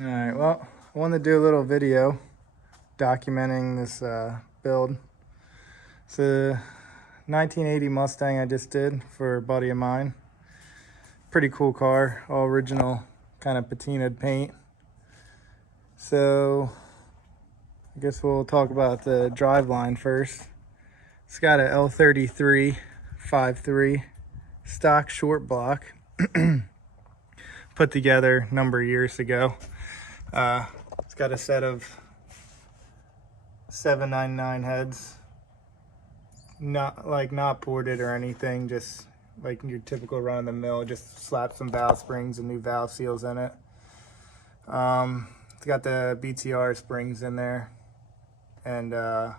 All right, well, I wanted to do a little video documenting this build. It's a 1980 Mustang I just did for a buddy of mine. Pretty cool car, all original kind of patinaed paint. So I guess we'll talk about the driveline first. It's got a L33 5.3 stock short block put together a number of years ago. It's got a set of 799 heads, not ported or anything, just like your typical run-of-the-mill. Just slap some valve springs and new valve seals in it. It's got the BTR springs in there, and the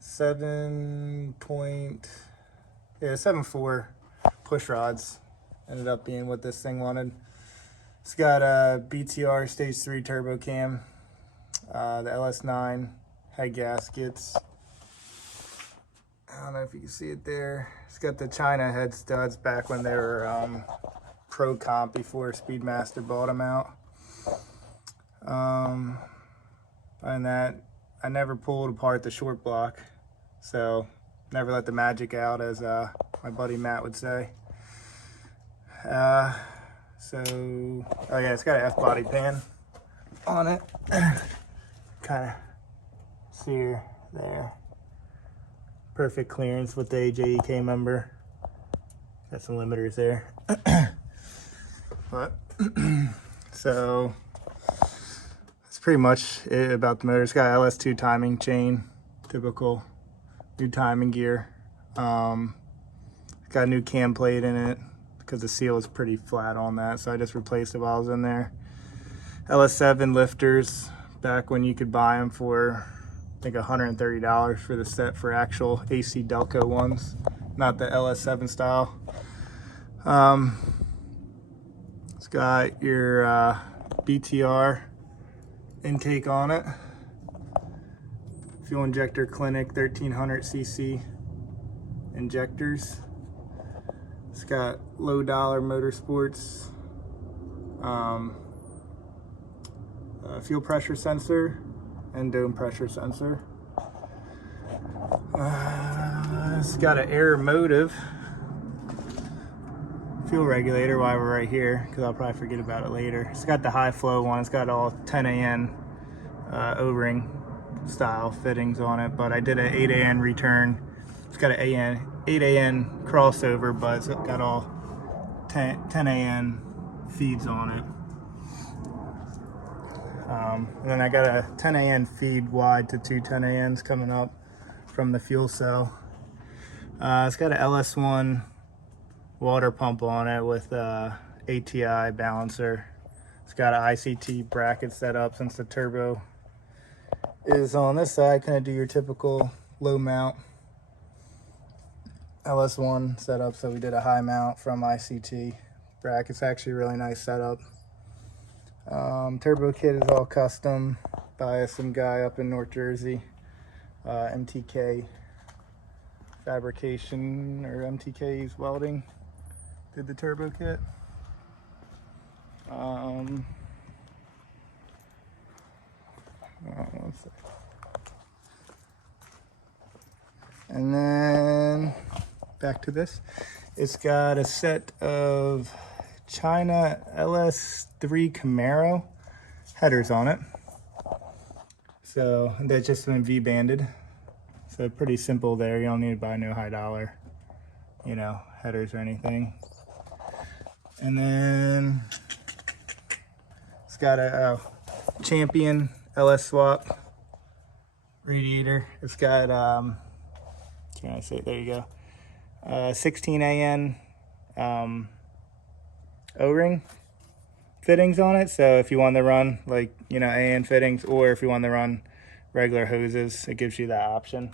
7.4 push rods ended up being what this thing wanted. It's got a BTR stage 3 turbo cam, the LS9 head gaskets. I don't know if you can see it there. It's got the China head studs back when they were pro comp before Speedmaster bought them out. And that, I never pulled apart the short block, so never let the magic out, as my buddy Matt would say. Oh yeah, it's got an F-body pan on it. Kind of see her there. Perfect clearance with the AJEK member. Got some limiters there. But so that's pretty much it about the motor. It's got LS2 timing chain, typical new timing gear. It's got a new cam plate in it because the seal is pretty flat on that, so I just replaced it while I was in there. LS7 lifters, back when you could buy them for I think $130 for the set for actual AC Delco ones, not the LS7 style. It's got your BTR intake on it. Fuel injector clinic 1300cc injectors. It's got low dollar motorsports, fuel pressure sensor and dome pressure sensor. It's got an air motive fuel regulator while we're right here, because I'll probably forget about it later. It's got the high flow one. It's got all 10AN O-ring style fittings on it, but I did an 8AN return. It's got an 8AN crossover, but it's got all 10AN feeds on it. And then I got a 10AN feed wide to two 10ANs coming up from the fuel cell. It's got an LS1 water pump on it with a ATI balancer. It's got an ICT bracket set up. Since the turbo is on this side, kind of do your typical low mount LS1 setup, so we did a high mount from ICT brackets. Actually a really nice setup. Turbo kit is all custom by some guy up in North Jersey. MTK Fabrication, or MTK's Welding did the turbo kit. Let's see. And then back to this. It's got a set of China LS3 Camaro headers on it. So that's just been V-banded. So pretty simple there. You don't need to buy no high dollar, headers or anything. And then it's got a Champion LS swap radiator. It's got can I say it? There you go. 16AN O-ring fittings on it. So if you want to run AN fittings, or if you want to run regular hoses, it gives you that option.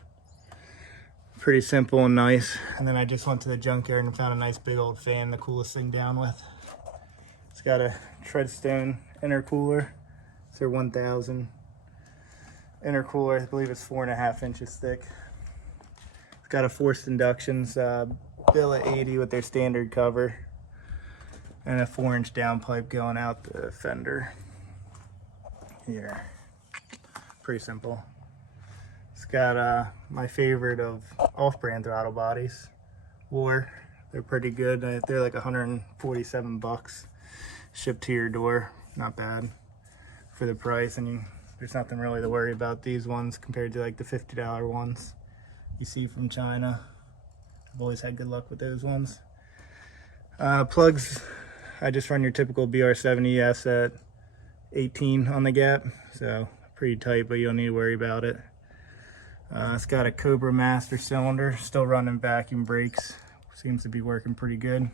Pretty simple and nice. And then I just went to the junkyard and found a nice big old fan, the coolest thing down with. It's got a Treadstone intercooler. It's their 1000 intercooler. I believe it's 4.5 inches thick. It's got a forced inductions billet 80 with their standard cover. and a 4-inch downpipe going out the fender here. Pretty simple. It's got my favorite of off-brand throttle bodies, War. They're pretty good. They're like 147 bucks shipped to your door. Not bad for the price, and there's nothing really to worry about these ones compared to like the $50 ones you see from China. I've always had good luck with those ones. Plugs, I just run your typical BR70S at 18 on the gap, so pretty tight, but you don't need to worry about it. It's got a Cobra Master cylinder, still running vacuum brakes. Seems to be working pretty good.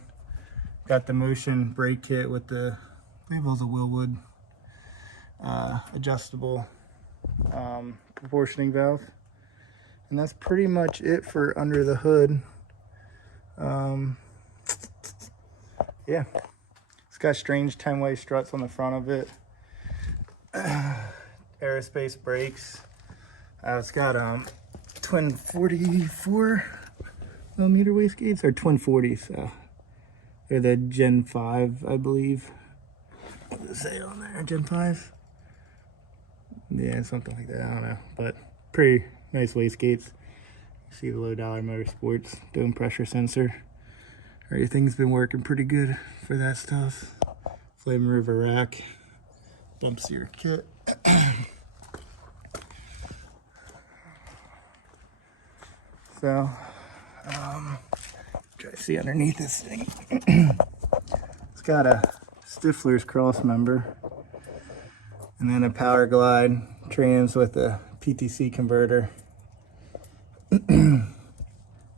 Got the motion brake kit with the, I believe it was a Willwood adjustable proportioning valve. And that's pretty much it for under the hood. Yeah, it's got strange 10-way struts on the front of it. Aerospace brakes. It's got twin 44 millimeter wastegates, or twin 40s. So they're the Gen 5, I believe. What does it say on there? Gen 5? Yeah, something like that. I don't know, but pretty nice wastegates. You see the Low Dollar Motorsports dome pressure sensor. Everything's been working pretty good for that stuff. Flame River rack, bump sear kit. So, try to see underneath this thing. It's got a Stifler's cross member, and then a Power Glide trans with a PTC converter.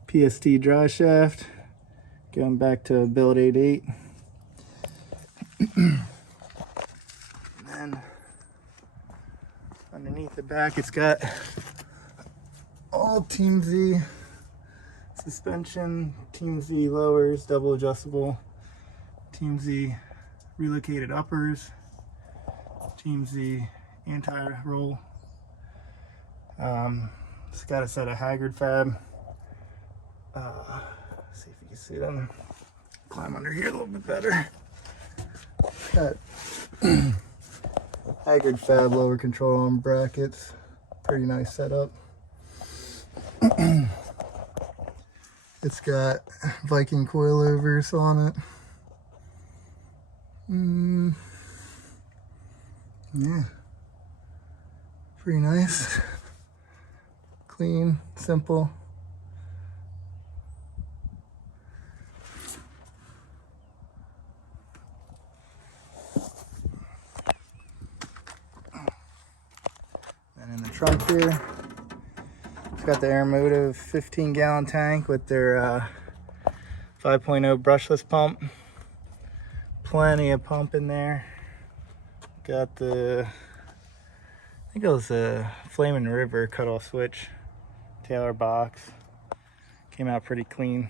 PST dry shaft, going back to build 88. And then underneath the back, it's got all Team Z suspension, Team Z lowers, double adjustable, Team Z relocated uppers, Team Z anti-roll. It's got a set of Haggard fab. See if you can see them. Climb under here a little bit better. Got Haggard fab lower control arm brackets. Pretty nice setup. It's got Viking coilovers on it. Yeah, pretty nice. Clean, simple. And in the trunk here, it's got the Aeromotive 15-gallon tank with their 5.0 brushless pump. Plenty of pump in there. Got the, I think it was a Flaming River cutoff switch, Taylor box. Came out pretty clean.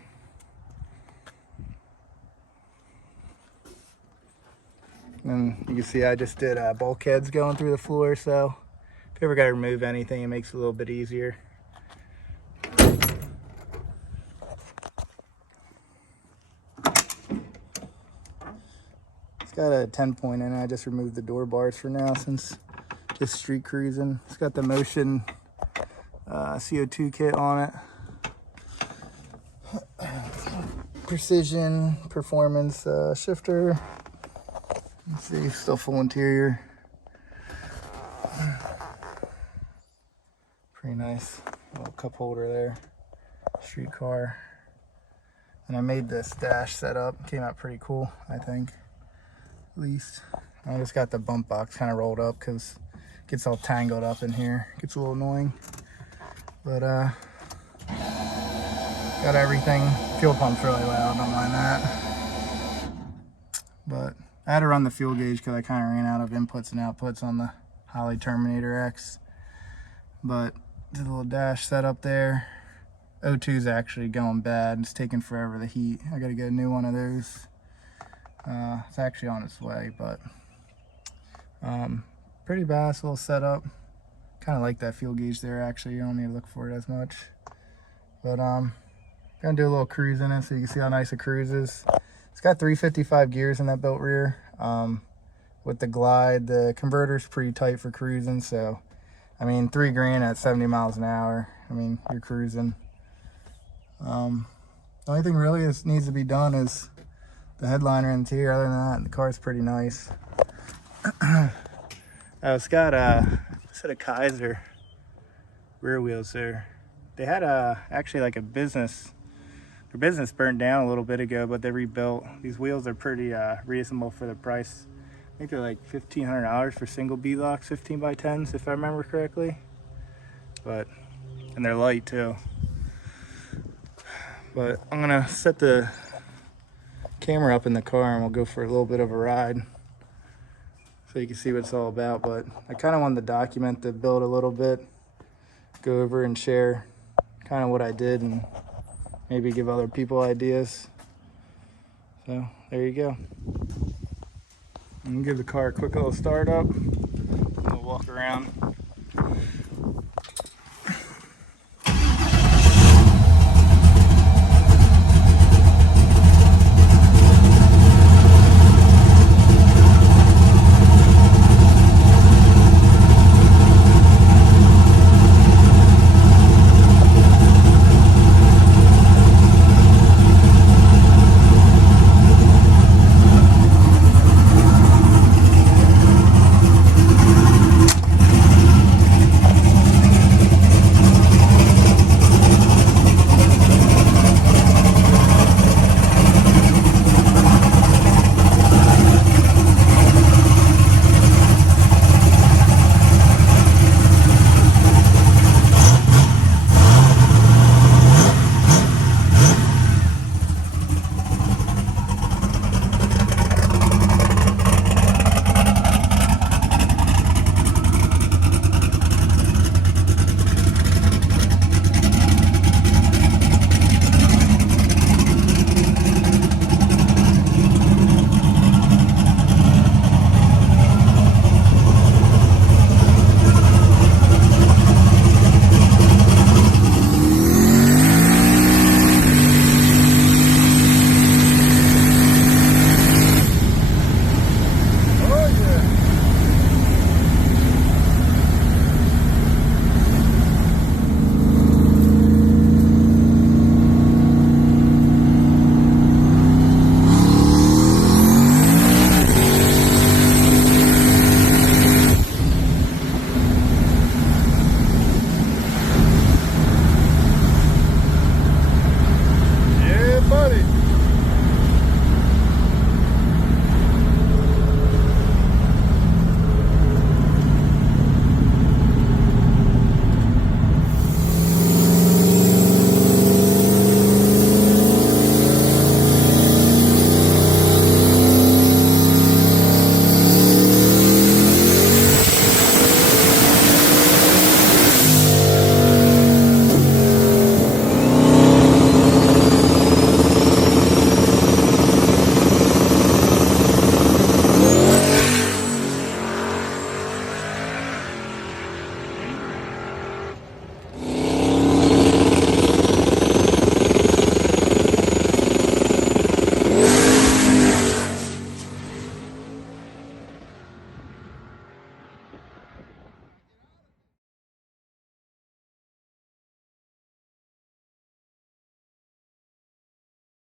And you can see I just did bulkheads going through the floor, so if you ever got to remove anything, it makes it a little bit easier. It's got a 10-point in it. I just removed the door bars for now since just street cruising. It's got the Motion CO2 kit on it. Precision performance shifter. Let's see, still full interior. Pretty nice little cup holder there. Street car. And I made this dash setup. Came out pretty cool, I think. At least. I just got the bump box kind of rolled up because it gets all tangled up in here. Gets a little annoying. But got everything. Fuel pump's really loud, don't mind that. But I had to run the fuel gauge because I kind of ran out of inputs and outputs on the Holley Terminator X. But the little dash set up there. O2 is actually going bad. It's taking forever to heat. I gotta get a new one of those. It's actually on its way, but pretty badass little setup. Kind of like that fuel gauge there. Actually, you don't need to look for it as much. But gonna do a little cruise in it so you can see how nice it cruises. It's It's got 355 gears in that built rear. With the glide, the converter's pretty tight for cruising, so I mean, $3,000 at 70 miles an hour. I mean, you're cruising. The only thing really that needs to be done is the headliner interior. Other than that, the car's pretty nice. It's got a set of Kaiser rear wheels there. They had actually like a business. Their business burned down a little bit ago, but they rebuilt. These wheels are pretty reasonable for the price. I think they're like $1,500 for single B-locks, 15x10s, if I remember correctly. And they're light too. But I'm gonna set the camera up in the car and we'll go for a little bit of a ride so you can see what it's all about. But I kind of wanted to document the build a little bit, go over and share kind of what I did and maybe give other people ideas. So there you go. I'm gonna give the car a quick little start up. We'll walk around.